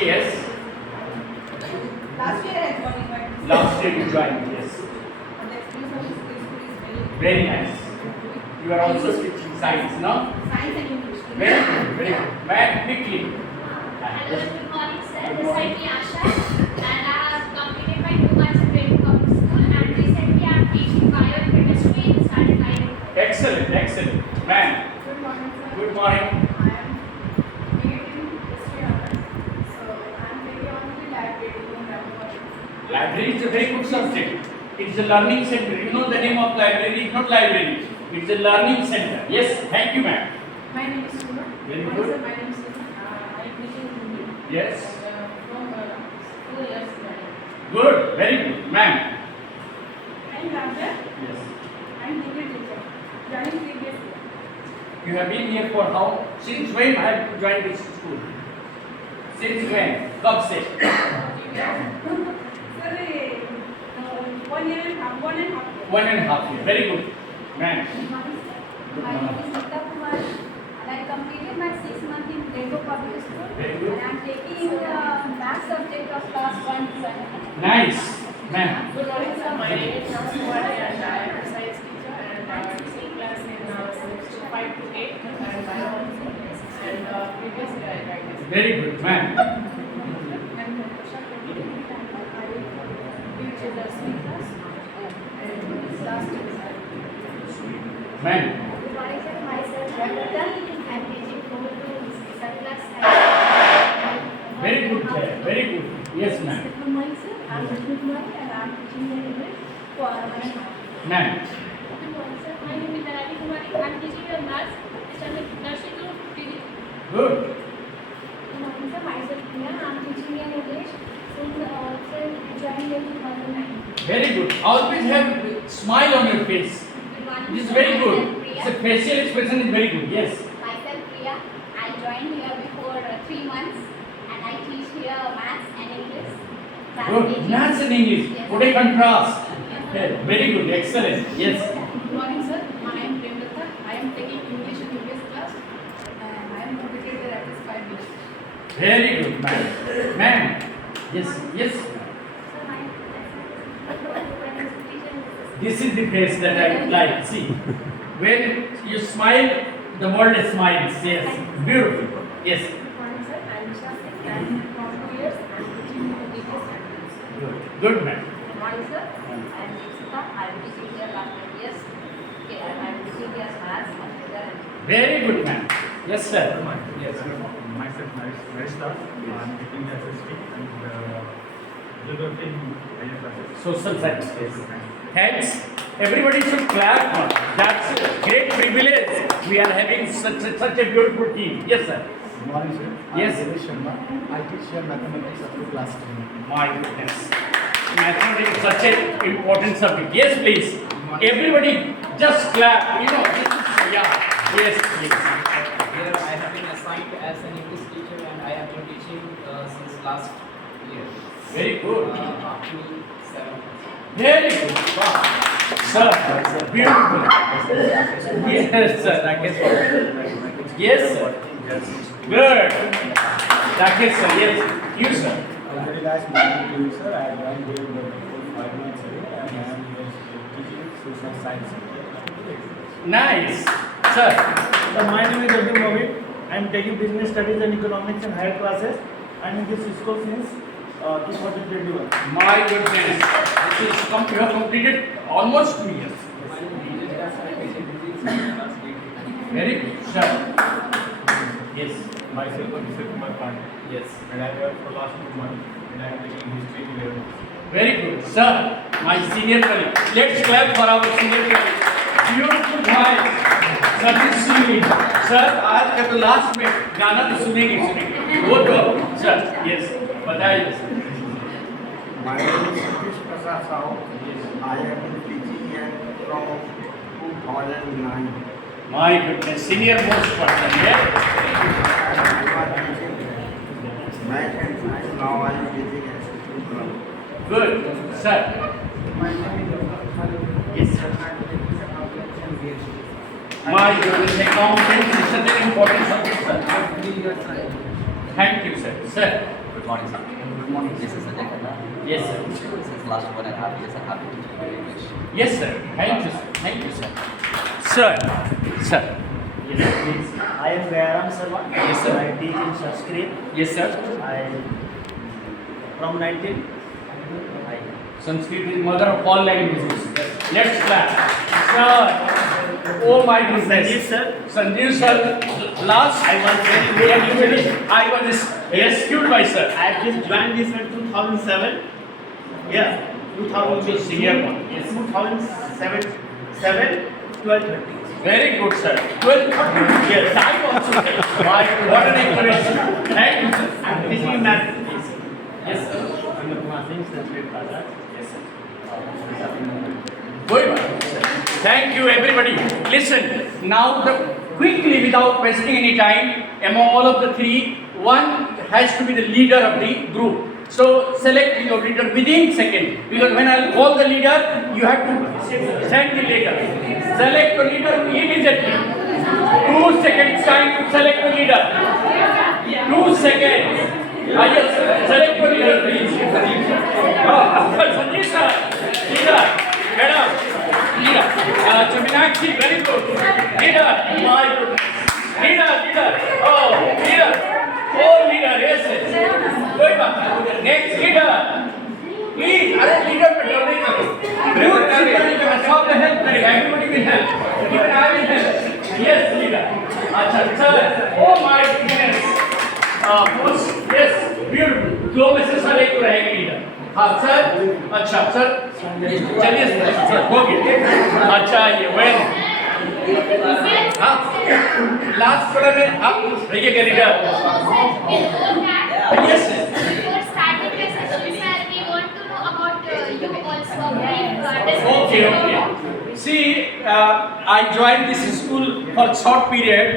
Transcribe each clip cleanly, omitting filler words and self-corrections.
Yes. Last year I joined. Last year you joined. Yes. The experience of this school is Very nice. You are also teaching science, no? science and English. Very good. Very good. Man, quickly. Hello, good morning, sir. This is Asha, and I have completed my 2 months in Training Public School, and recently I am teaching biochemistry in Standard 9. Excellent. Excellent. Man. Good morning, sir. Good morning. I am creating history honors. So I am taking on the library in Ramadan. Library is a very good subject. It's a learning center. You know the name of library is not library. It's a learning center. Yes. Thank you, ma'am. My name is Suma. Very Hi, good. sir. My name is Suma. I am teaching Hindi. Yes. From 4 years back. Good. Very good, ma'am. I am Ramja. Yes. I am Hindi teacher. Joining CBSE. You have been here for how? Since when I have joined this school? Since when? Kab se? Sir, 1 year and half. 1.5 years. Very good, ma'am. My name is Nita Kumar and I completed my 6 months in Rainbow Public School Very good. and I am taking math subject of class 1 to 7. Nice, ma'am. Good morning, sir. My name is Namaste and I am a science teacher and I am teaching class in semester 5 to 8 and biology. And previously I practiced. Very good, ma'am. And Natasha Kennedy and I teach in the C class and this last is Ma'am. Good morning sir, myself Ramita. I am teaching 4 to 7 class science. Very good, sir. Very good. Yes, ma'am. Good morning sir, I am Vishnu Kumar and I am teaching in English for 1.5. Ma'am. Good morning, sir. My name is Dharani Kumari. I am teaching your maths. Standard nursery to PG. Good. Good morning sir, myself Priya. I am teaching in English since joining in 2009. Very good. Always have a smile on your face. Good morning. It is sir. very Myself good. Priya. The facial expression is very good. Yes. Myself Priya. I joined here before 3 months and I teach here maths and English. Class Good. KG. Maths and English. Yes. What a contrast. Yeah, very good. Excellent. Yes. Good morning, sir. I am Premlata. I am taking English and English class and I am completed there at this 5 years. Very good, ma'am. Ma'am. Yes. Yes. So my presentation is This is the face that I like. See, when you smile, the world smiles. Yes. Beautiful. Yes. Good morning, sir. I am Nisha Singh. I am from 2 years. I am teaching English standards. Good. Good, ma'am. Good morning, sir. I am Deepika. I am teaching here last 10 years. Okay, and I am teaching here maths, computer, and Very good, ma'am. Yes, sir. Yes, myself, Narishda. I'm taking the SST and geography in higher classes. Social science. Thanks. Everybody should clap. That's a great privilege. We are having such a beautiful team. Yes, sir. Good morning, sir. Yes. I'm Devesh Sharma. I teach here mathematics up to class 10. My goodness. Mathematics is such an important subject. Yes, please. Everybody just clap. You know, this is, yeah. Yes, please. Here I have been assigned as an English teacher and I have been teaching since last year. Very good. Up to 7. Very good. Wow. Sir, beautiful. Yes, sir. Yes, sir. Good. Rakesh, sir. Yes. You, sir. Very nice meeting you, sir. I joined here before 5 months ago and I am here teaching social science. Nice. Sir. So my name is A.D.Singh. I am taking business studies and economics in higher classes. I am in this school since 2021. My goodness. This is you have completed almost 2 years. Very good. Sir. Yes. Myself, Mr. Kumar Khan. Yes. And I am here for last 2 months and I am taking history in 11. Very good. Sir, my senior colleague. Let's clap for our senior colleague. Beautiful voice. Sir सुनिए sir आज का तो last में गाना तो सुनेंगे वो तो सर यस बताइए sir My name is Satish Prasad Sahu. I have been teaching here from 2009. My goodness, senior most person, yeah? I was teaching math and science. Now I am teaching at Good, sir. Yes, sir. My goodness, accounting is such an important subject, sir. Thank you, sir. Sir. Good morning, sir. Good morning. This is Ajay Khanna. Yes, sir. Since last 1.5 years, I'm happy to teach English. Yes, sir. Thank you, sir. Thank you, sir. Sir. Sir. Yes, please. I am Vayaram Sarma. Yes, sir. I teach in Sanskrit. Yes, sir. I from 19. Sanskrit is mother of all languages. Let's clap. Sir. Oh my goodness. Sanjeev sir. Sanjeev sir. Last I was very good. I was rescued by sir. I just joined this in 2007. Yeah, 2000. Senior one. Yes. 2007, 12:30. Very good, sir. 12:30. Yes, I also. What an encouragement. Thank you, sir. I'm teaching in math. Yes, sir. I'm the Kumasi Sanskrit class. Yes, sir. Good. Thank you, everybody. Listen, now quickly, without wasting any time, among all of the three, one has to be the leader of the group. So select your leader within second, because when I call the leader, you have to send the leader. Select your leader immediately. 2 seconds time to select your leader. 2 seconds. Yes, select your leader, please. Sanjeev sir, leader, madam, leader. Chaminakshi, very good. Leader, my goodness. Leader. Oh, leader. Oh, leader, yes. Good. Next leader. Please, leader, you can solve the help. Everybody will help. Even I will help. Yes, leader. Sir. Oh my goodness. Yes, beautiful. दो में से sir एक रहेगा leader. हाँ sir. अच्छा sir. चलिए sir हो गया. अच्छा ये वेल. हाँ. लास्ट कलर में आप रहिएगा leader. Yes. Before starting the session, sir, we want to know about you also. Okay. See, I joined this school for short period.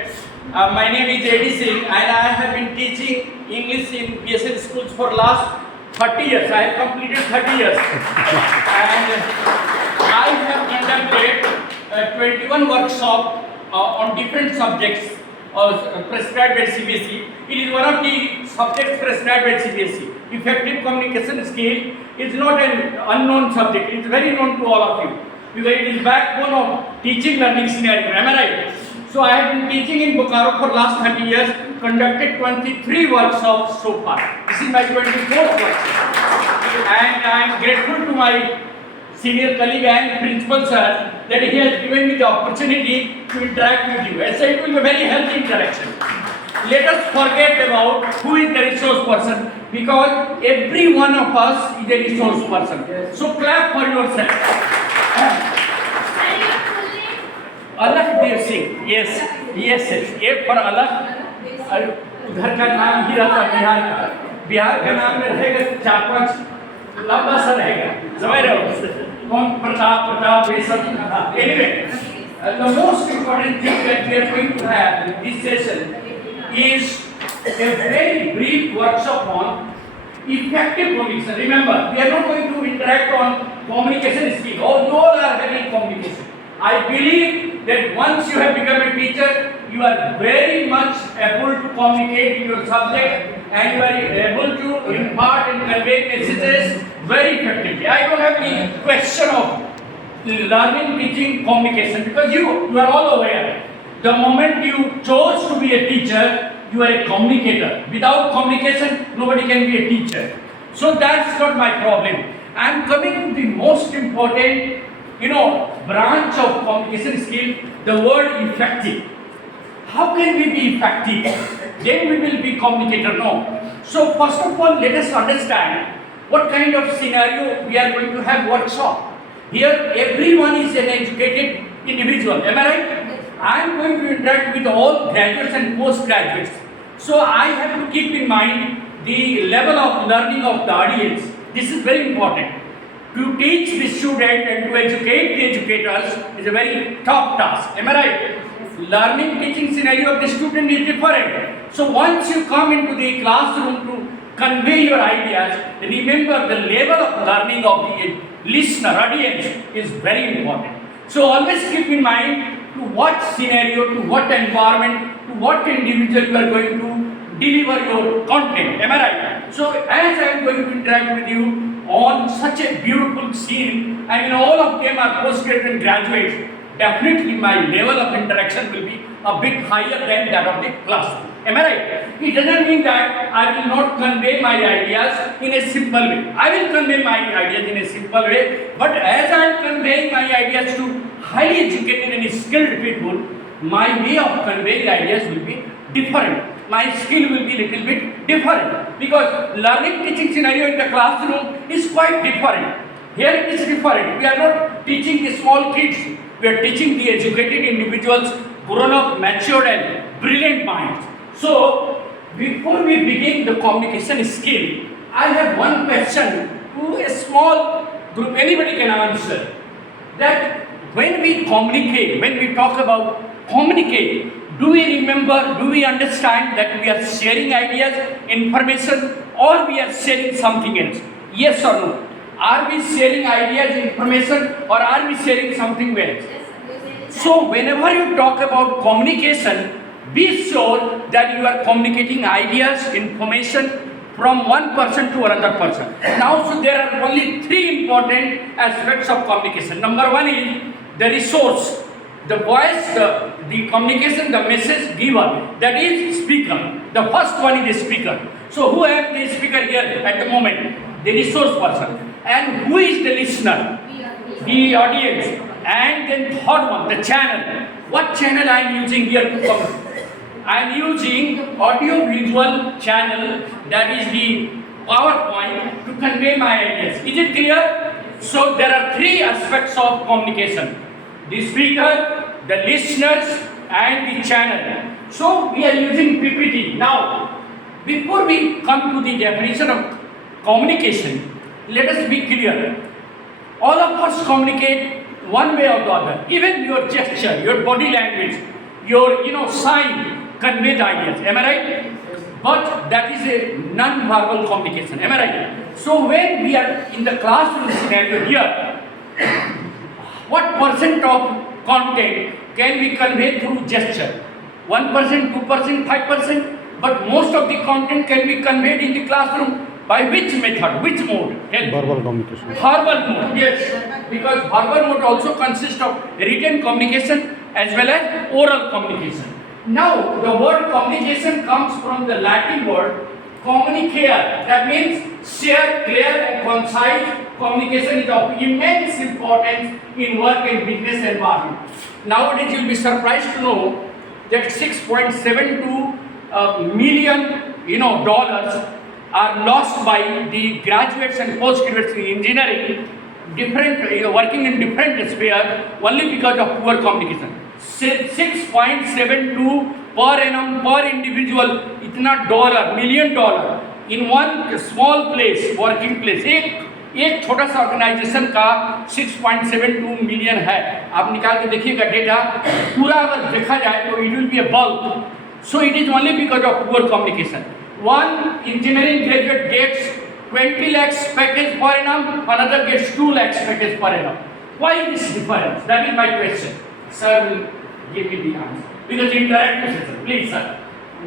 My name is A.D.Singh and I have been teaching English in CBSE schools for last 30 years. I have completed 30 years. And I have conducted 21 workshops on different subjects prescribed by CBSE. It is one of the subjects prescribed by CBSE. Effective communication skill is not an unknown subject. It is very known to all of you. Because it is backbone of teaching learning scenario. Am I right? So I have been teaching in Bokaro for last 30 years, conducted 23 workshops so far. This is my 24th workshop. And I am grateful to my senior colleague and principal sir that he has given me the opportunity to interact with you. As I said, it will be a very healthy interaction. Let us forget about who is the resource person, because every one of us is a resource person. So clap for yourself. A.D.Singh, yes. A for अलग, उधर का नाम ही रहता बिहार का. बिहार का नाम में रहेगा 4-5 लंबा सा रहेगा. समझ रहे हो? कौन प्रताप ये सब. Anyway, the most important thing that we are going to have in this session is a very brief workshop on effective communication. Remember, we are not going to interact on communication skills. You all are having communication. I believe that once you have become a teacher, you are very much able to communicate in your subject and you are able to impart and convey messages very effectively. I don't have any question of learning, teaching, communication, because you are all aware. The moment you chose to be a teacher, you are a communicator. Without communication, nobody can be a teacher. So that's not my problem. I am coming to the most important, branch of communication skill, the word effective. How can we be effective? Then we will be communicator. No. So first of all, let us understand what kind of scenario we are going to have workshop. Here, everyone is an educated individual. Am I right? I am going to interact with all graduates and postgraduates. So I have to keep in mind the level of learning of the audience. This is very important. To teach the student and to educate the educators is a very tough task. Am I right? Learning, teaching scenario of the student is different. So once you come into the classroom to convey your ideas, remember the level of learning of the listener, audience is very important. So always keep in mind to what scenario, to what environment, to what individual you are going to deliver your content. Am I right? So as I am going to interact with you on such a beautiful scene, I mean all of them are postgraduates and graduates, definitely my level of interaction will be a bit higher than that of the classroom. Am I right? It doesn't mean that I will not convey my ideas in a simple way. I will convey my ideas in a simple way, but as I am conveying my ideas to highly educated and skilled people, my way of conveying ideas will be different. My skill will be little bit different because learning teaching scenario in the classroom is quite different. Here it is different. We are not teaching the small kids. We are teaching the educated individuals, grown up, matured and brilliant minds. So, before we begin the communication skill, I have one question to a small group, anybody can answer. That when we communicate, when we talk about communicate, do we remember, do we understand that we are sharing ideas, information, or we are sharing something else? Yes or no? Are we sharing ideas, information, or are we sharing something else? So, whenever you talk about communication, be sure that you are communicating ideas, information from one person to another person. Now, so there are only three important aspects of communication. Number one is the resource, the voice, the communication, the message giver, that is speaker. The first one is the speaker. So, who have the speaker here at the moment? The resource person. And who is the listener? The audience. And then third one, the channel. What channel I am using here to communicate? I am using audio visual channel, that is the PowerPoint, to convey my ideas. Is it clear? So there are three aspects of communication: the speaker, the listeners and the channel. So we are using PPT. Now, before we come to the definition of communication, let us be clear. All of us communicate one way or the other. Even your gesture, your body language, your sign convey the ideas. Am I right? But that is a non-verbal communication. Am I right? So when we are in the classroom scenario here, what percent of content can we convey through gesture? 1%, 2%, 5%, but most of the content can be conveyed in the classroom by which method, which mode? Verbal communication. Verbal mode, yes. Because verbal mode also consists of written communication as well as oral communication. Now, the word communication comes from the Latin word communicare. That means share, clear and concise communication is of immense importance in work and business environment. Nowadays, you will be surprised to know that 6.72 million dollars are lost by the graduates and postgraduates in engineering, working in different spheres, only because of poor communication. 6.72 per annum per individual, इतना $1 million in one small place, working place. एक छोटा सा organisation का 6.72 million है. आप निकाल के देखिएगा डेटा, पूरा अगर देखा जाए तो it will be a bulk. So it is only because of poor communication. One engineering graduate gets 20 lakhs package per annum, another gets 2 lakhs package per annum. Why this difference? That is my question. Sir will give me the answer. Because interactive session, please sir.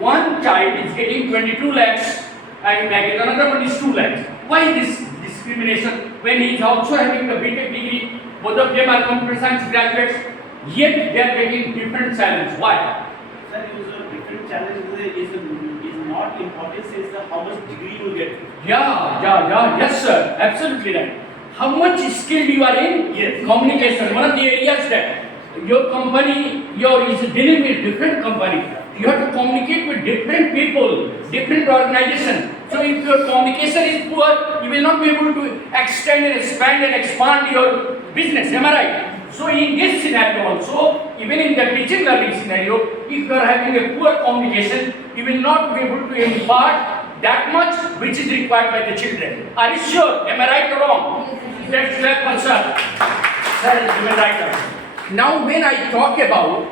One child is getting 22 lakhs and package, another one is 2 lakhs. Why this discrimination when he is also having the BTech degree? Both of them are computer science graduates, yet they are getting different salaries. Why? Sir, different challenge is not important, says how much degree you get. Yes sir, absolutely right. How much skilled you are in? Yes. Communication, one of the areas that your company, is dealing with different company. You have to communicate with different people, different organizations. So if your communication is poor, you will not be able to extend and expand and expand your business. Am I right? So in this scenario also, even in the teaching learning scenario, if you are having a poor communication, you will not be able to impart that much which is required by the children. Are you sure? Am I right or wrong? Let's clap for sir. Sir is given right answer. Now when I talk about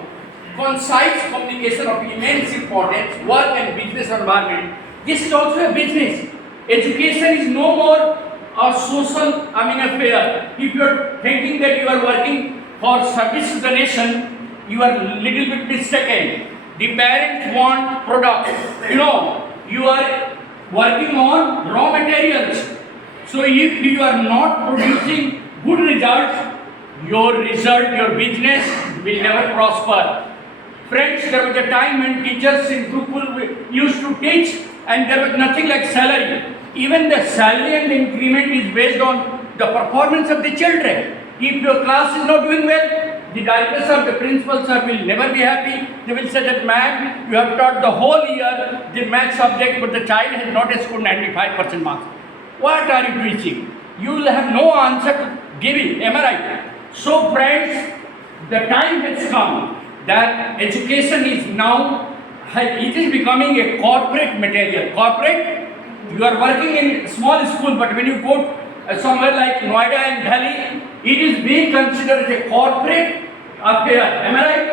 concise communication of immense importance, work and business environment, this is also a business. Education is no more a social affair. If you are thinking that you are working for service to the nation, you are little bit mistaken. The parents want product. You are working on raw materials. So if you are not producing good results, your business will never prosper. Friends, there was a time when teachers in Gurukul used to teach and there was nothing like salary. Even the salary and the increment is based on the performance of the children. If your class is not doing well, the director sir, the principal sir will never be happy. They will say that, "Ma'am, you have taught the whole year the math subject, but the child has not scored 95% marks. What are you teaching? You will have no answer to give it. Am I right?" So friends, the time has come that education is now, it is becoming a corporate material. Corporate, you are working in small school, but when you go somewhere like Noida and Delhi, it is being considered as a corporate affair. Am I right?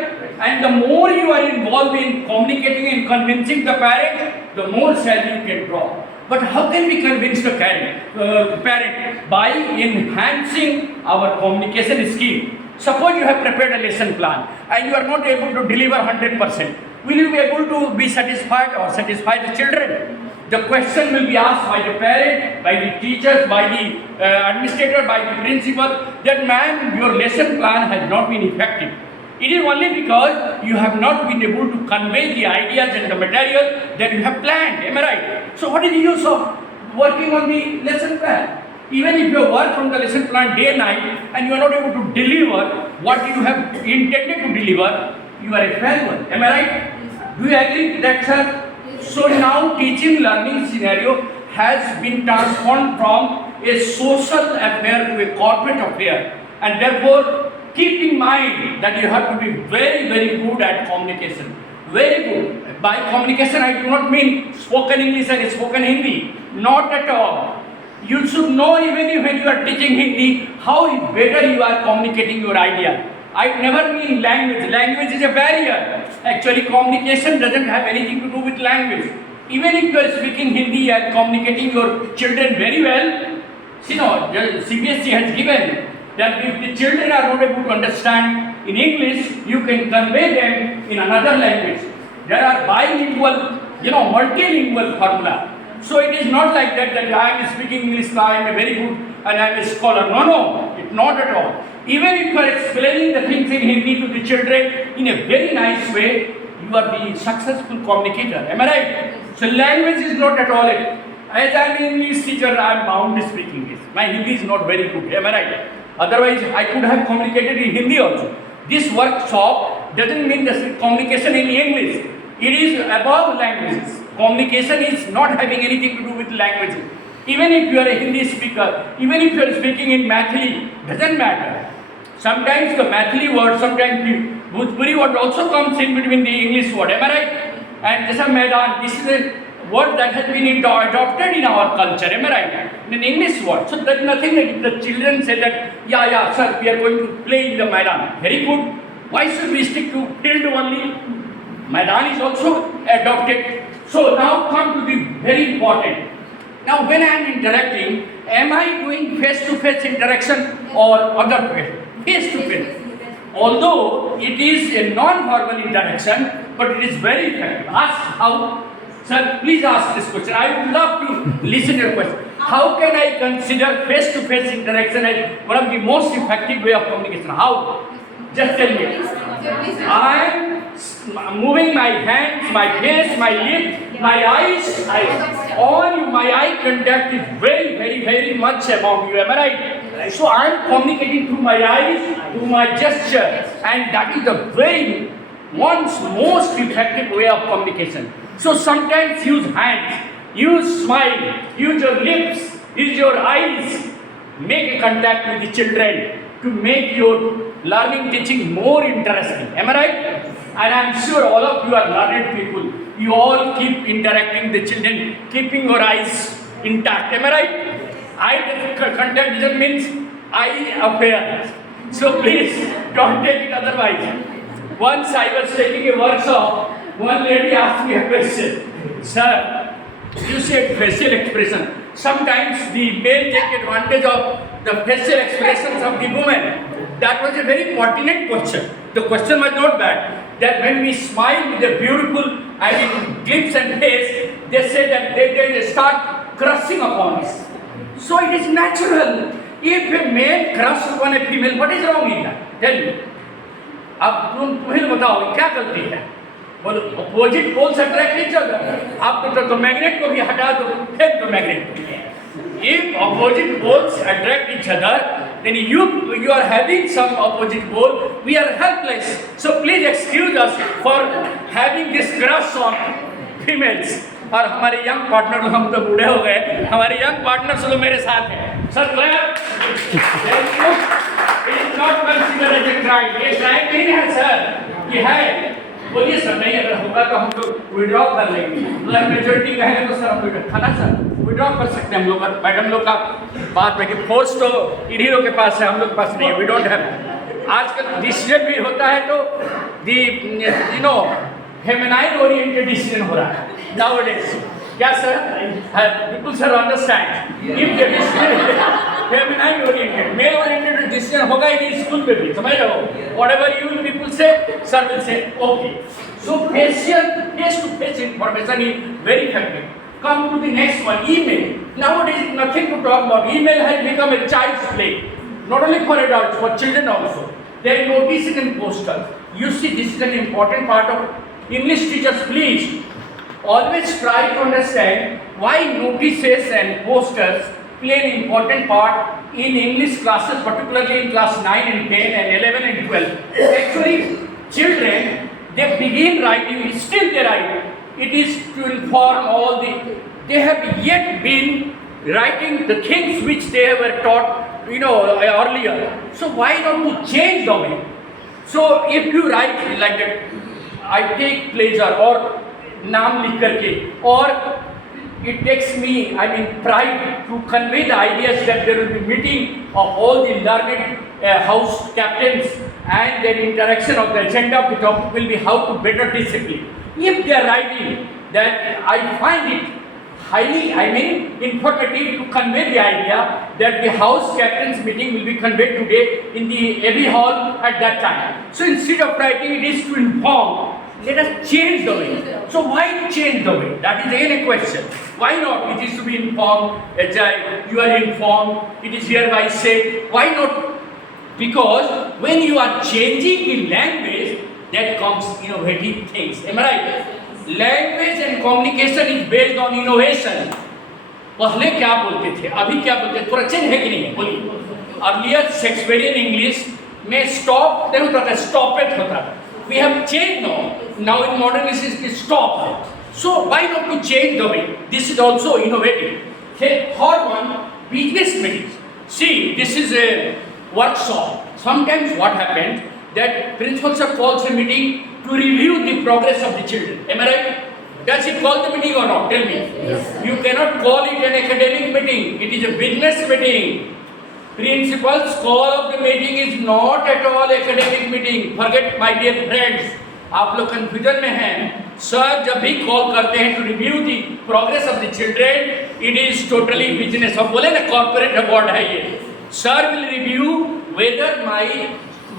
And the more you are involved in communicating and convincing the parents, the more salary you can draw. But how can we convince the parent? By enhancing our communication skill. Suppose you have prepared a lesson plan and you are not able to deliver 100%. Will you be able to be satisfied or satisfy the children? The question will be asked by the parent, by the teachers, by the administrator, by the principal, that, "Ma'am, your lesson plan has not been effective. It is only because you have not been able to convey the ideas and the material that you have planned." Am I right? So what is the use of working on the lesson plan? Even if you work from the lesson plan day and night and you are not able to deliver what you have intended to deliver, you are a failure. Am I right? Do you agree with that, sir? So now teaching learning scenario has been transformed from a social affair to a corporate affair, and therefore keep in mind that you have to be very, very good at communication. Very good. By communication I do not mean spoken English and spoken Hindi. Not at all. You should know, even when you are teaching Hindi, how better you are communicating your idea. I never mean language. Language is a barrier. Actually, communication doesn't have anything to do with language. Even if you are speaking Hindi and communicating your children very well, CBSE has given that if the children are not able to understand in English, you can convey them in another language. There are bilingual, multilingual formula. So it is not like that I am speaking English, I am a very good and I am a scholar. No, it's not at all. Even if you are explaining the things in Hindi to the children in a very nice way, you are the successful communicator. Am I right? So language is not at all it. As I am an English teacher, I am bound to speak English. My Hindi is not very good. Am I right? Otherwise, I could have communicated in Hindi also. This workshop doesn't mean the communication in English. It is above languages. Communication is not having anything to do with languages. Even if you are a Hindi speaker, even if you are speaking in Mathili, doesn't matter. Sometimes the Mathili word, sometimes the Bhojpuri word also comes in between the English word. Am I right? And this is a word that has been adopted in our culture. Am I right? An English word. So there is nothing like if the children say that, yeah, sir, we are going to play in the Maidan. Very good. Why should we stick to field only? Maidan is also adopted. So now come to the very important. Now when I am interacting, am I doing face-to-face interaction or other way? Face-to-face. Although it is a non-verbal interaction, but it is very effective. Ask how. Sir, please ask this question. I would love to listen to your question. How can I consider face-to-face interaction as one of the most effective way of communication? How? Just tell me. I am moving my hands, my face, my lips, my eyes. My eye contact is very, very, very much among you. Am I right? So I am communicating through my eyes, through my gesture, and that is the very most effective way of communication. So sometimes use hands, use smile, use your lips, use your eyes, make a contact with the children to make your learning teaching more interesting. Am I right? And I am sure all of you are learned people. You all keep interacting with the children, keeping your eyes intact. Am I right? Eye contact doesn't mean eye affair. So please don't take it otherwise. Once I was taking a workshop, one lady asked me a question. Sir, you said facial expression. Sometimes the male take advantage of the facial expressions of the woman. That was a very pertinent question. The question was not bad. That when we smile with a beautiful, glimpse and face, they say that they start crushing upon us. So it is natural. If a male crush upon a female, what is wrong in that? Tell me. अब तुम्हें बताओ क्या गलती है? बोलो opposite poles attract each other. आप तो magnet को भी हटा दो, फेंक दो magnet. If opposite poles attract each other, then you are having some opposite pole. We are helpless. So please excuse us for having this crush on females. और हमारे यंग पार्टनर, हम तो बूढ़े हो गए, हमारे यंग पार्टनर्स लोग मेरे साथ हैं. Sir clap. It is not considered as a crime. ये crime नहीं है सर, ये है. बोलिए सर. नहीं, अगर होगा तो हम लोग विड्रॉ कर लेंगे. अगर मेजोरिटी कहेंगे तो सर हम लोग खाना सर विड्रॉ कर सकते हैं हम लोग. मैडम लोग का बात है कि फोर्स तो इन हीरो के पास है, हम लोग के पास नहीं है. We don't have. आजकल डिसीजन भी होता है तो the you know feminine oriented decision हो रहा है nowadays. क्या sir? People sir understand. If the decision feminine oriented, male oriented decision होगा ही स्कूल में भी, समझ रहे हो? Whatever you will people say, sir will say okay. So face-to-face information is very effective. Come to the next one, email. Nowadays, nothing to talk about. Email has become a child's play. Not only for adults, for children also. They are noticing and posters. You see, this is an important part of English teachers. Please, always try to understand why notices and posters play an important part in English classes, particularly in class 9 and 10 and 11 and 12. Actually, children, they begin writing, still they write. It is to inform all the, they have yet been writing the things which they were taught, you know, earlier. So why not to change the way? So if you write like that, I take pleasure or नाम लिख करके, or it takes me, I mean, pride to convey the ideas that there will be meeting of all the learned house captains and their interaction of the agenda of the topic will be how to better discipline. If they are writing that, I find it highly, I mean, informative to convey the idea that the house captains meeting will be conveyed today in the Abbey Hall at that time. So instead of writing, it is to inform. Let us change the way. So why change the way? That is again a question. Why not? It is to be informed. You are informed. It is hereby said. Why not? Because when you are changing the language, that comes innovative things. Am I right? Language and communication is based on innovation. पहले क्या बोलते थे, अभी क्या बोलते हैं, थोड़ा change है कि नहीं है? बोलिए. Earlier Shakespearean English में stop नहीं होता था, stop it होता था. We have changed now. Now in modern English it is stop. So why not to change the way? This is also innovative. Okay, third one, business meetings. See, this is a workshop. Sometimes what happens that principal sir calls a meeting to review the progress of the children. Am I right? Does he call the meeting or not? Tell me. Yes. You cannot call it an academic meeting. It is a business meeting. Principal's call of the meeting is not at all academic meeting. Forget, my dear friends. आप लोग confusion में हैं. Sir जब भी call करते हैं to review the progress of the children, it is totally business. अब बोले ना कॉर्पोरेट अवार्ड है ये. Sir will review whether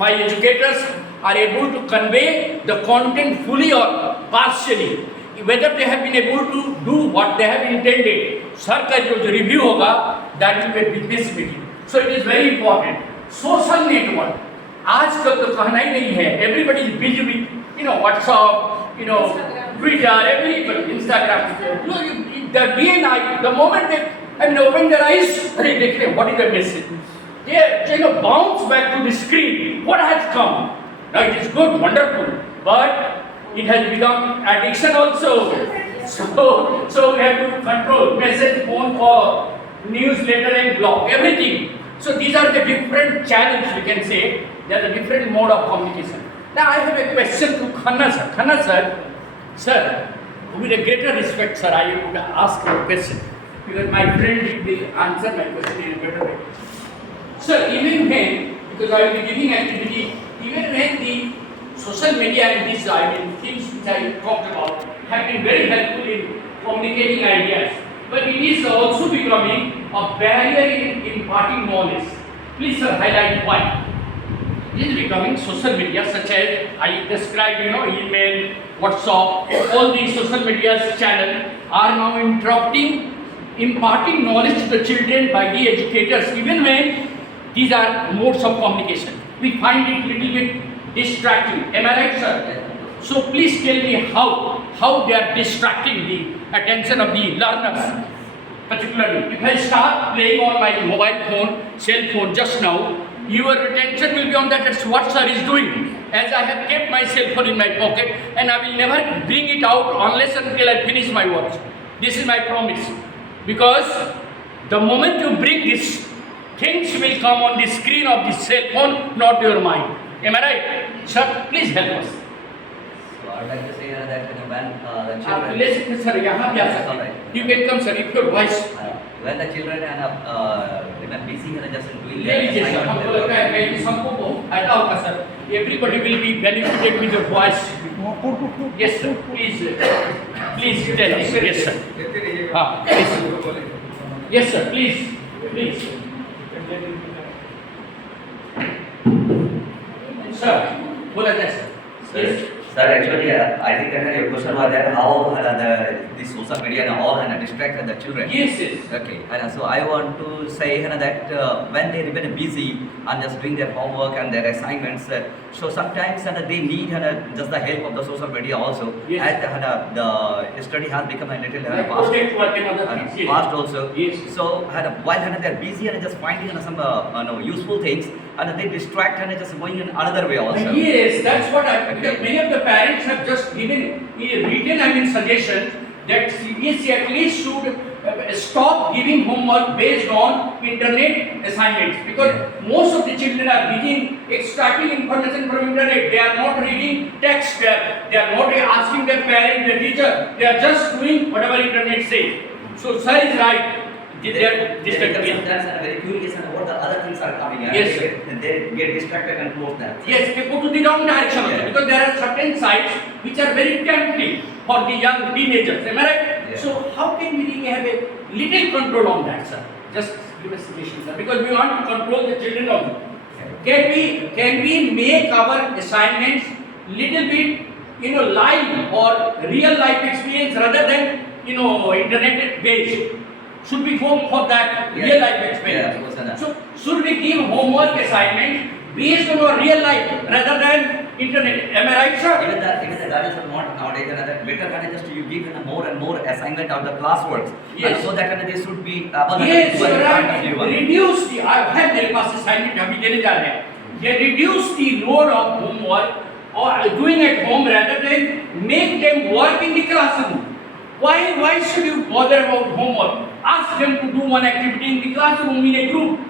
my educators are able to convey the content fully or partially, whether they have been able to do what they have intended. Sir का जो review होगा that will be a business meeting. So it is very important. Social network. आजकल तो कहना ही नहीं है. Everybody is busy with WhatsApp, Twitter, everybody, Instagram. The BNI, the moment they open their eyes, they say, what is the message? They bounce back to the screen. What has come? Now it is good, wonderful, but it has become addiction also. So we have to control message, phone call, newsletter and blog, everything. So these are the different channels, we can say. They are the different mode of communication. Now I have a question to Khanna sir. Khanna sir, with a greater respect sir, I would ask you a question. Because my friend will answer my question in a better way. Sir, even when, because I will be giving activity, even when the social media and these things which I talked about have been very helpful in communicating ideas, but it is also becoming a barrier in imparting knowledge. Please sir, highlight why. It is becoming social media such as I described, email, WhatsApp, all these social media channels are now imparting knowledge to the children by the educators, even when these are modes of communication. We find it little bit distracting. Am I right, sir? So please tell me how they are distracting the attention of the learners. Particularly, if I start playing on my mobile phone, cell phone just now, your attention will be on that. That's what sir is doing. As I have kept my cell phone in my pocket, and I will never bring it out unless until I finish my work. This is my promise. Because the moment you bring this, things will come on the screen of the cell phone, not your mind. Am I right? Sir, please help us. So I would like to say that when the children. Listen, sir, यहाँ भी आ सकते हैं. You can come, sir, if your voice. When the children are busy and just doing ले लीजिए sir, हमको लगता है कि सबको बहुत फायदा होगा sir. Everybody will be benefited with your voice. Yes, sir. Please tell us. Yes, sir. हाँ, please. Yes, sir. Please. Sir, बोला जाए sir. Yes. Sir, actually, I think that your question was that how the social media and all distracted the children. Yes. Okay, and so I want to say that when they remain busy and just doing their homework and their assignments, so sometimes they need just the help of the social media also. Yes. And the study has become a little Project work and other things. Yes. fast also. Yes. So while they're busy and just finding some useful things, and they distract and just going in another way also. Yes, that's what because many of the parents have just given written suggestions that CBSE at least should stop giving homework based on internet assignments, because most of the children are extracting information from internet. They are not reading text. They are not asking their parent, their teacher. They are just doing whatever internet says. So sir is right. They are distracted. Sometimes very curious and what the other things are coming. Yes, they get distracted and close that. Yes, they go to the wrong direction also, because there are certain sites which are very tempting for the young teenagers. Am I right? Yeah. So how can we really have a little control on that, sir? Just give a suggestion, sir, because we want to control the children also. Can we make our assignments little bit live or real life experience rather than internet based? Should we go for that real life experience? Yeah, so should we give homework assignment based on our real life rather than internet? Am I right, sir? Even the guardians are not nowadays that better just you give more and more assignment of the classworks. Yes. So that they should be Yes, you're right. Reduce the. I have मेरे पास assignment अभी देने जा रहे हैं. They reduce the load of homework or doing at home rather than make them work in the classroom. Why should you bother about homework? Ask them to do one activity in the classroom in a group.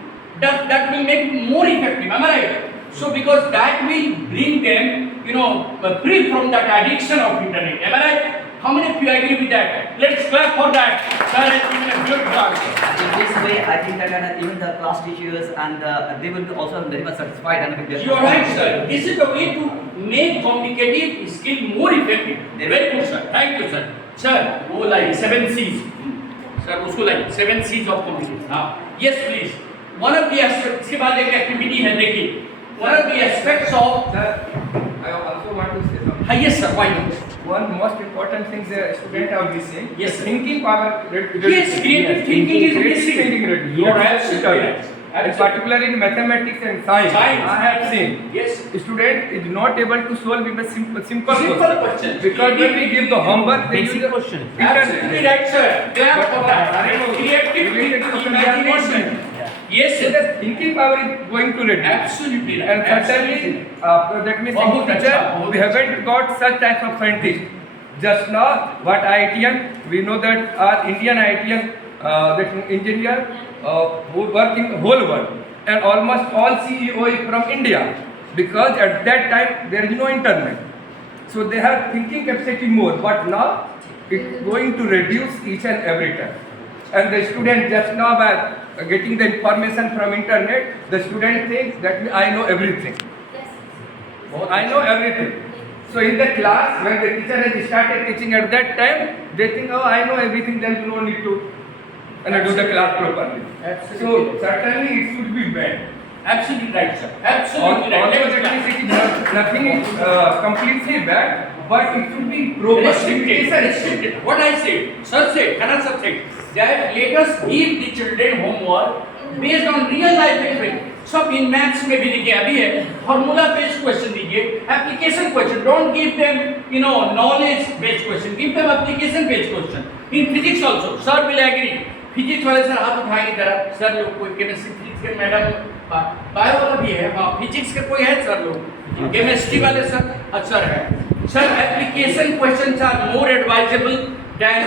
That will make it more effective. Am I right? So because that will bring them, free from that addiction of internet. Am I right? How many of you agree with that? Let's clap for that. Sir has given a good answer. In this way, I think that even the class teachers and they will be also very much satisfied and with their. You are right, sir. This is the way to make communicative skill more effective. Very good, sir. Thank you, sir. Sir, वो like 7 C's. Sir, उसको like 7 C's of communication. हाँ. Yes, please. One of the aspects, इसके बाद एक activity है देखिए. One of the aspects of. Sir, I also want to say something. Yes, sir. Why not? One most important thing the student are missing. Yes, sir. Thinking power. Yes, creative thinking is missing. Thinking reduced. You are absolutely right. And particularly in mathematics and science, I have seen Yes. student is not able to solve in a simple question. because when we give the homework, they use the Absolutely right, sir. They are for that. Creative thinking, imagination. Yes, So sir. the thinking power is going to reduce. Absolutely right. And certainly, that means in बहुत future, अच्छा, we haven't got such types of scientists. Just now, what IITian, we know that our Indian IITian, that engineer who work in whole world, and almost all CEO is from India, because at that time there is no internet. So they have thinking capacity more, but now it's going to reduce each and every time. And the student just now by getting the information from internet, the student thinks that I know everything. I know everything. So in the class, when the teacher has started teaching at that time, they think, oh, I know everything, then you don't need to do the class properly. So certainly it should be banned. Absolutely right, sir. Absolutely right. Also, that means it is nothing is completely bad, but it should be proper. Restricted. What I said, sir said, Khanna sir said, that let us give the children homework based on real life experience. सब in maths में भी देखिए अभी है formula based question दीजिए application question don't give them knowledge based question give them application based question in physics also sir will agree physics वाले sir हाथ उठाएंगे जरा सर लोग कोई केमिस्ट्री फिजिक्स के मैडम बायो वाला भी है फिजिक्स के कोई है सर लोग केमिस्ट्री वाले सर है sir application questions are more advisable than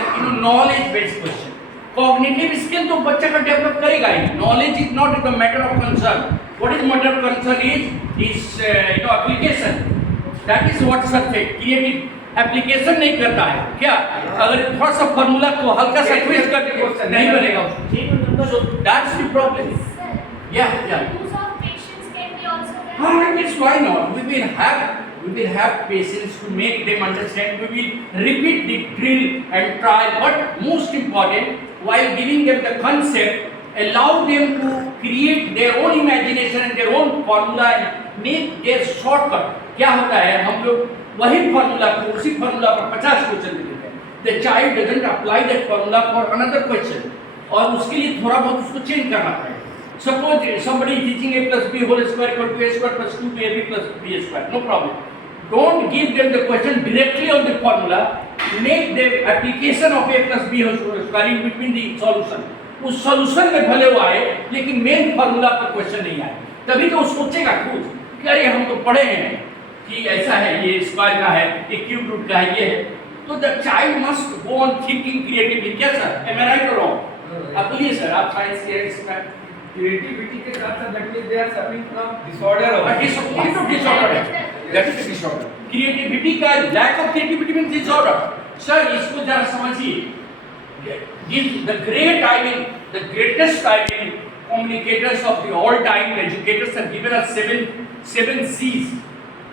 knowledge based question cognitive skill तो बच्चा का डेवलप करेगा ही knowledge is not the matter of concern what is matter of concern is application that is what sir say creative application नहीं करता है क्या अगर थोड़ा सा फार्मूला को हल्का सा ट्विस्ट करके क्वेश्चन नहीं बनेगा सो दैट्स द प्रॉब्लम या Use of patience can be also there. हाँ it's why not we will have patience to make them understand. We will repeat the drill and try. But most important, while giving them the concept, allow them to create their own imagination and their own formula and make their shortcut. क्या होता है हम लोग वही formula को उसी formula पर 50 question देते हैं. The child doesn't apply that formula for another question. और उसके लिए थोड़ा बहुत उसको change करना पड़ेगा. Suppose somebody is teaching a plus b whole square equal to a square plus 2ab plus b square. No problem. Don't give them the question directly on the formula. Make the application of a plus b whole square in between the solution. उस solution में भले वो आए लेकिन main formula पर question नहीं आए. तभी तो उसको सोचेगा खुद कि अरे हम तो पढ़े हैं कि ऐसा है ये square का है ये cube root का है ये है. तो the child must go on thinking creatively. क्या sir? Am I right or wrong? आप बोलिए सर आप साइंस के एक्सपर्ट क्रिएटिविटी के साथ साथ that means they are suffering from disorder That is what of disorder है. That is a disorder. Creativity का lack of creativity means disorder. Sir, इसको जरा समझिए. The greatest communicators of the all time educators have given us seven C's.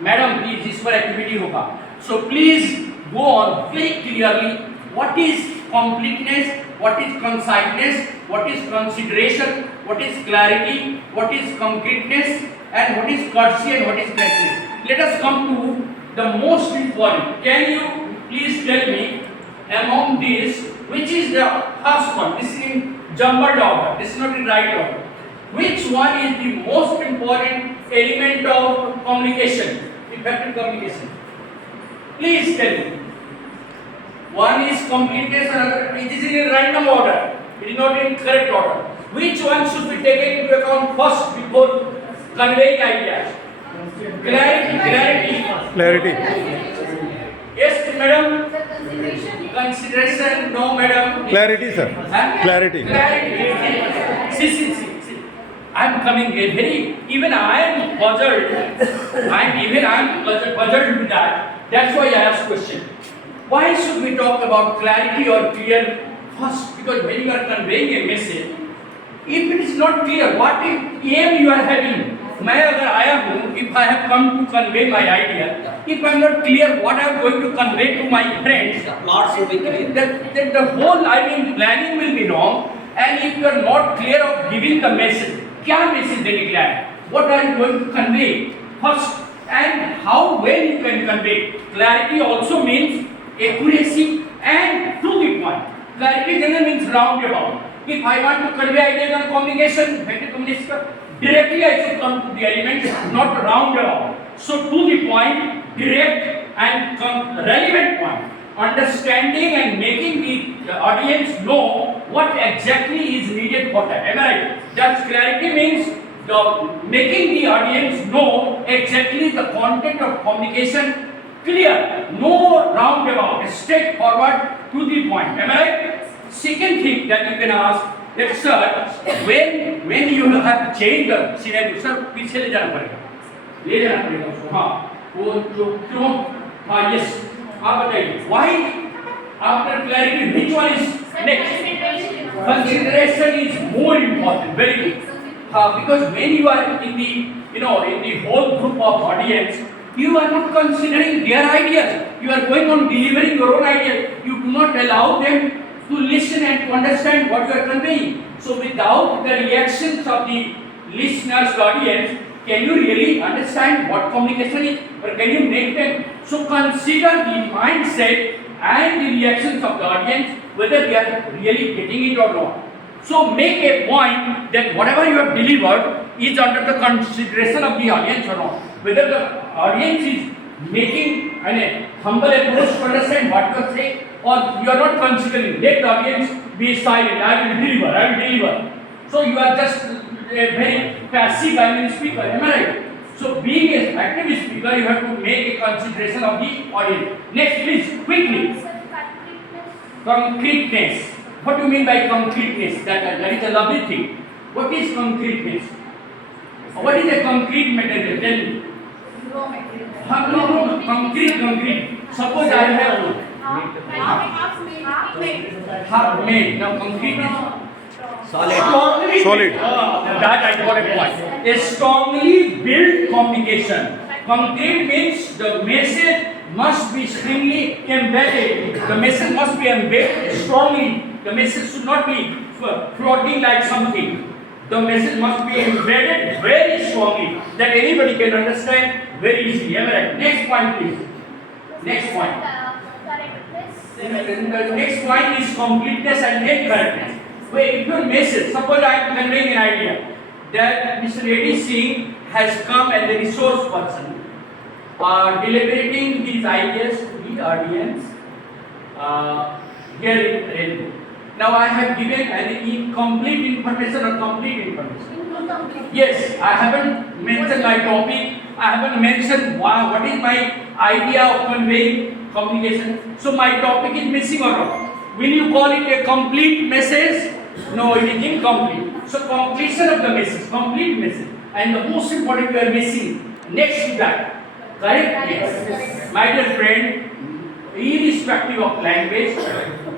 Madam, please इस पर activity होगा. So please go on very clearly. What is completeness? What is conciseness? What is consideration? What is clarity? What is concreteness? And what is courtesy and what is correctness? Let us come to the most important. Can you please tell me among these which is the first one? This is in jumbled order. This is not in right order. Which one is the most important element of communication? Effective communication. Please tell me. One is completeness, another. It is in random order. It is not in correct order. Which one should be taken into account first before conveying ideas? Clarity. Yes, madam. Consideration. No, madam. Clarity, sir. Huh? Clarity. See. I am coming a very. Even I am puzzled. I am puzzled with that. That's why I ask question. Why should we talk about clarity or clear first? Because when you are conveying a message, if it is not clear, what aim you are having? मैं अगर आया हूँ, if I have come to convey my idea, if I am not clear what I am going to convey to my friends, then the whole planning will be wrong. And if you are not clear of giving the message, क्या message देने के लिए आया? What are you going to convey first? And how well you can convey? Clarity also means accuracy and to the point. Clarity generally means roundabout. If I want to convey ideas on communication, effective communication, directly I should come to the elements, not roundabout. So to the point, direct and relevant point. Understanding and making the audience know what exactly is needed for that. Am I right? Just clarity means making the audience know exactly the content of communication. Clear, no roundabout, straightforward to the point. Am I right? Second thing that you can ask that sir, when you have changed the scenario, sir, पीछे ले जाना पड़ेगा उसको. हाँ, वो जो क्यों? हाँ, yes. आप बताइए. Why after clarity, which one is next? Consideration is more important. Very good. Because when you are in the whole group of audience, you are not considering their ideas. You are going on delivering your own ideas. You do not allow them to listen and to understand what you are conveying. So without the reactions of the listeners, the audience, can you really understand what communication is? Or can you make them So consider the mindset and the reactions of the audience, whether they are really getting it or not. So make a point that whatever you have delivered is under the consideration of the audience or not. Whether the audience is making an humble approach to understand what you are saying, or you are not considering. Let the audience be silent. I will deliver. I will deliver. So you are just a very passive speaker. Am I right? So being an active speaker, you have to make a consideration of the audience. Next, please, quickly. Sir, concreteness. Concreteness. What do you mean by concreteness? That is a lovely thing. What is concreteness? What is a concrete material? Tell me. Raw material. No. Concrete. Suppose I have Half made. half made. Now concrete is Solid. that I got a point. A strongly built communication. Concrete means the message must be strongly embedded. The message must be embedded strongly. The message should not be floating like something. The message must be embedded very strongly that anybody can understand very easily. Am I right? Next point, please. Next point. Correctness. The next point is completeness and then correctness. Where if your message, suppose I am conveying an idea that Mr. A.D.Singh has come as a resource person, deliberating his ideas to the audience here in Rainbow. Now I have given an incomplete information or complete information. Incomplete. Yes, I haven't mentioned my topic. I haven't mentioned what is my idea of conveying communication. So my topic is missing or not? Will you call it a complete message? No, it is incomplete. So completion of the message, complete message. And the most important, you are missing next to that. Correct? Yes. My dear friend, irrespective of language,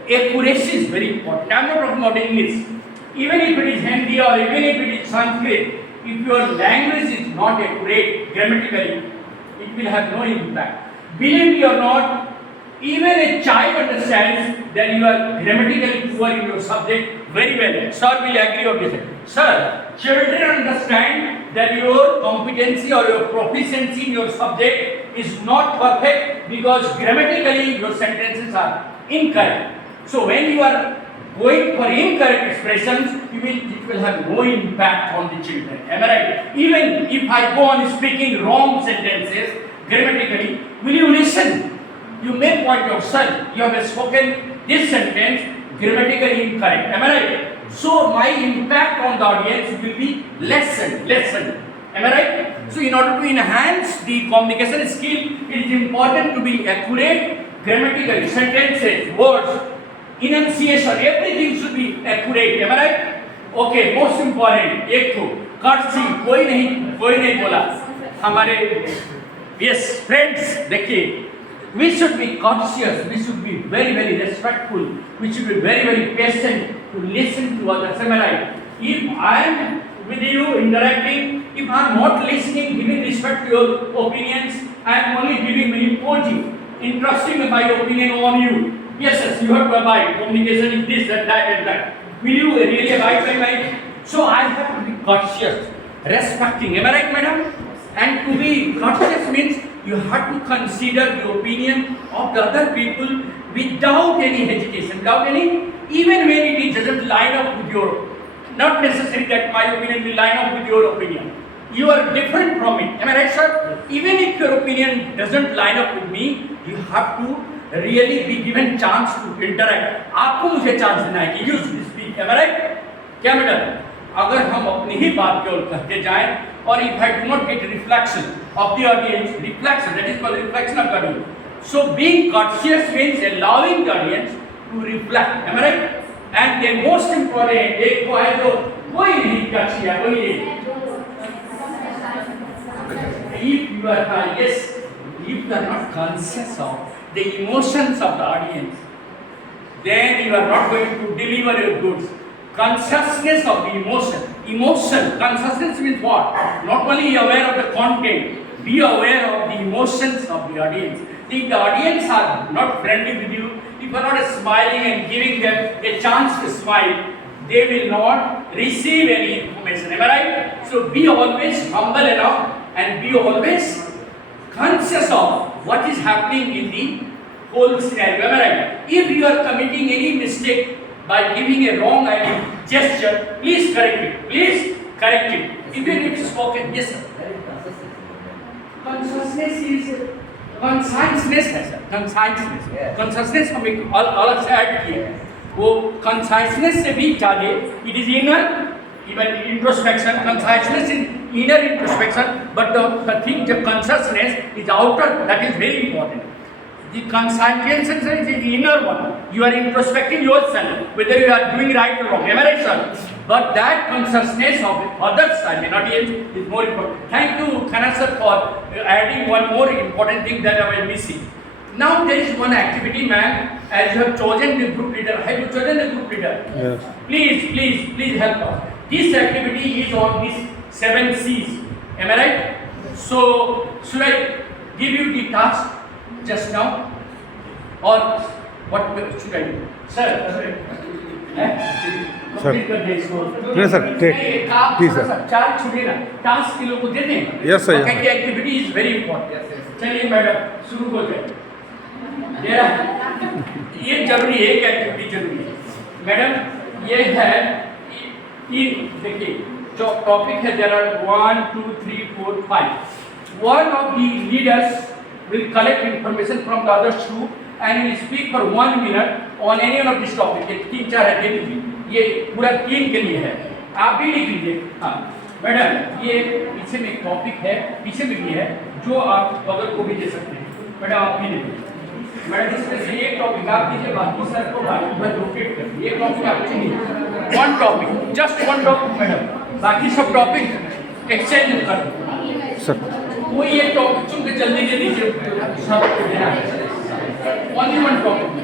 accuracy is very important. I am not talking about English. Even if it is Hindi or even if it is Sanskrit, if your language is not accurate grammatically, it will have no impact. Believe me or not, even a child understands that you are grammatically poor in your subject very well. Sir will agree or disagree. Sir, children understand that your competency or your proficiency in your subject is not perfect because grammatically your sentences are incorrect. So when you are going for incorrect expressions, it will have no impact on the children. Am I right? Even if I go on speaking wrong sentences grammatically, will you listen? You may point out, sir, you have spoken this sentence grammatically incorrect. Am I right? So my impact on the audience will be lessened. Am I right? So in order to enhance the communication skill, it is important to be accurate grammatically. Sentences, words, enunciation, everything should be accurate. Am I right? Okay, most important, एक तो courtesy, कोई नहीं बोला हमारे yes friends देखिए. We should be courteous, we should be very respectful, we should be very patient to listen to others. Am I right? If I am with you interacting, if I am not listening, giving respect to your opinions, I am only giving imposing, entrusting my opinion on you. Yes, you have to abide. Communication is this and that. Will you really abide by mine? So I have to be courteous, respecting. Am I right, madam? And to be courteous means you have to consider the opinion of the other people without any hesitation, even when it doesn't line up with your, not necessary that my opinion will line up with your opinion. You are different from it. Am I right, sir? Even if your opinion doesn't line up with me, you have to really be given chance to interact. आपको मुझे chance देना है कि you should speak. Am I right? क्या madam? अगर हम अपनी ही बात की ओर कहते जाएं और if I do not get reflection of the audience, that is called reflection of the audience. So being courteous means allowing the audience to reflect. Am I right? And the most important, एक को है जो कोई नहीं courteous है, कोई नहीं. If you are if you are not conscious of the emotions of the audience, then you are not going to deliver your goods. Consciousness of the emotion. Consciousness means what? Not only aware of the content, be aware of the emotions of the audience. If the audience are not friendly with you, if you are not smiling and giving them a chance to smile, they will not receive any information. Am I right? So be always humble enough and be always conscious of what is happening in the whole scenario. Am I right? If you are committing any mistake by giving a wrong ID gesture, please correct it. Please correct it. Even if it's spoken, yes sir. Consciousness is consciousness है sir, consciousness. Consciousness हम एक अलग से add किए हैं. वो consciousness से भी ज़्यादा, it is inner, even introspection. Consciousness is inner introspection, but the thing, the consciousness is outer. That is very important. The conscience is the inner one. You are introspecting yourself, whether you are doing right or wrong. Am I right, sir? But that consciousness of others, I mean, audience, is more important. Thank you, Khanna sir, for adding one more important thing that I was missing. Now there is one activity, man. As you have chosen the group leader, have you chosen the group leader? Yes. Please help us. This activity is on these 7 C's. Am I right? So, should I give you the task just now? Or what should I do? Sir, complete कर दे इसको. नहीं sir, please sir. 4 छुड़े ना, task के लोग को दे दें. Yes sir. की activity is very important. चलिए मैडम शुरू हो जाए. ये जरूरी है, एक एक्टिविटी जरूरी है. मैडम ये है, देखिए जो टॉपिक है, there are 1 2 3 4 5. One of the leaders will collect information from the other two and will speak for 1 minute on any one of this topic. ये 3-4 है, देख लीजिए. ये पूरा टीम के लिए है. आप भी लिख लीजिए. हाँ मैडम, ये पीछे में एक टॉपिक है, पीछे में भी है, जो आप बगल को भी दे सकते हैं. मैडम आप भी लिखिए. मैडम इसमें से एक टॉपिक आप दीजिए, बाकी सर को बाकी पर रोटेट कर. एक टॉपिक आप चुनिए, one topic, just one topic madam. बाकी सब टॉपिक एक्सचेंज कर सर. कोई एक टॉपिक चुन के जल्दी दे दीजिए, सबको देना है. Only one topic.